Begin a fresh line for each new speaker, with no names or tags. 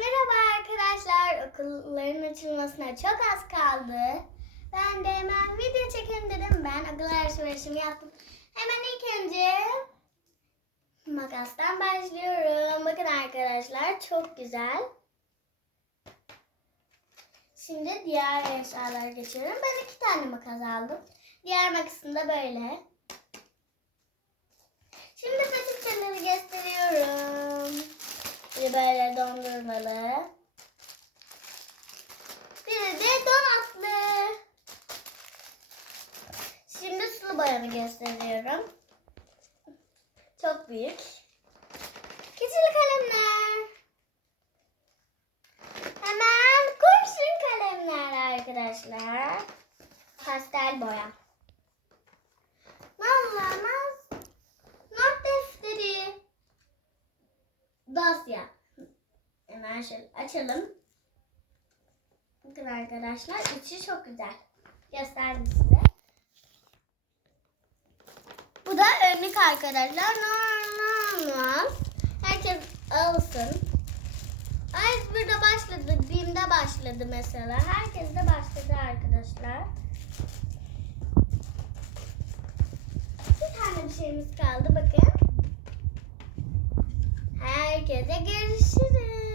merhaba arkadaşlar. Okulların açılmasına çok az kaldı. Ben de hemen video çekelim dedim. Ben okul alışverişimi yaptım. Hemen ilk önce makastan başlıyorum. Bakın arkadaşlar çok güzel. Şimdi diğer eşyalara geçiyorum. Ben iki tane makas aldım. Diğer makasım da böyle. Şimdi peçeteleri gösteriyorum. Böyle dondurmalı. Biri de donatlı. Şimdi sulu boyamı gösteriyorum. Çok büyük. Keçili kalemler. Hemen kurşun kalemler arkadaşlar. Pastel boya. Nallamaz. Not defteri. Dosya. Hemen şöyle açalım. Bakın arkadaşlar içi çok güzel. Gösterdim size. Bu da önlük arkadaşlar. Normal. Herkes alsın. Ay burada başladı. Bim'de başladı mesela. Herkes de başladı arkadaşlar. Bir tane bir şeyimiz kaldı bakın. Herkese görüşürüz.